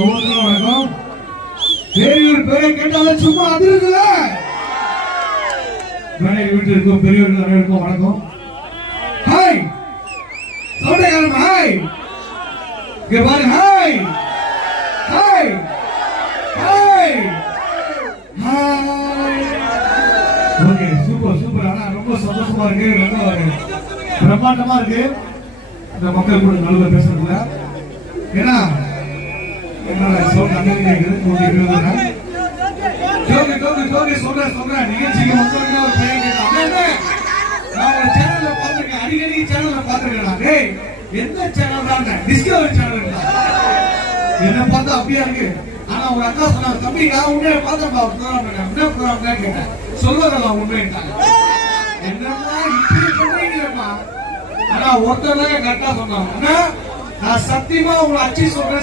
ஒவ்வொருத்தரும் வணக்கம். பெரியவர் பேரை கேட்டாலே சும்மா அதிருக்குல்ல. மேடையில் வீட்டில் இருக்கும் பெரியவர்கள் அனைவருக்கும் வணக்கம். ஹாய் சவுண்டேக்காரன் ஹாய். இங்க பாருங்க hi hi hi hi. Okay super super. ஆனா ரொம்ப சந்தோஷமா இருக்கு, ரொம்ப பிரம்மாண்டமா இருக்கு இந்த மக்கள் கூட நல்ல பேசுறதுல. ஏன்னா என்னோட சவுண்ட் அங்கே கேட்குது. சொல்றேன் நிகழ்ச்சிக்கு மக்களுக்கு ஒரு பையன் கேட்டான். நான் ஒரு சேனல்ல பார்த்திருக்கேன், அடிக்கடி சேனல்ல பார்த்திருக்கேன். எந்த சேனல் தான்? Discovery channel. என்ன பார்த்தா அப்படியா இருக்கு. ஆனா ஒரு அக்கா சொன்னாங்க, தம்பி நான் உண்மையை பார்த்தப்பா என்ன ப்ரோக்ராம் கேட்டேன், சொல்லுறதெல்லாம் உண்மைட்டாங்க. என்னமா இப்படி பண்றீங்களா? ஆனா ஒருத்தர் கரெக்டா சொன்னாங்க. நான் சத்தியமா உங்களை அச்சு சொல்றேன்.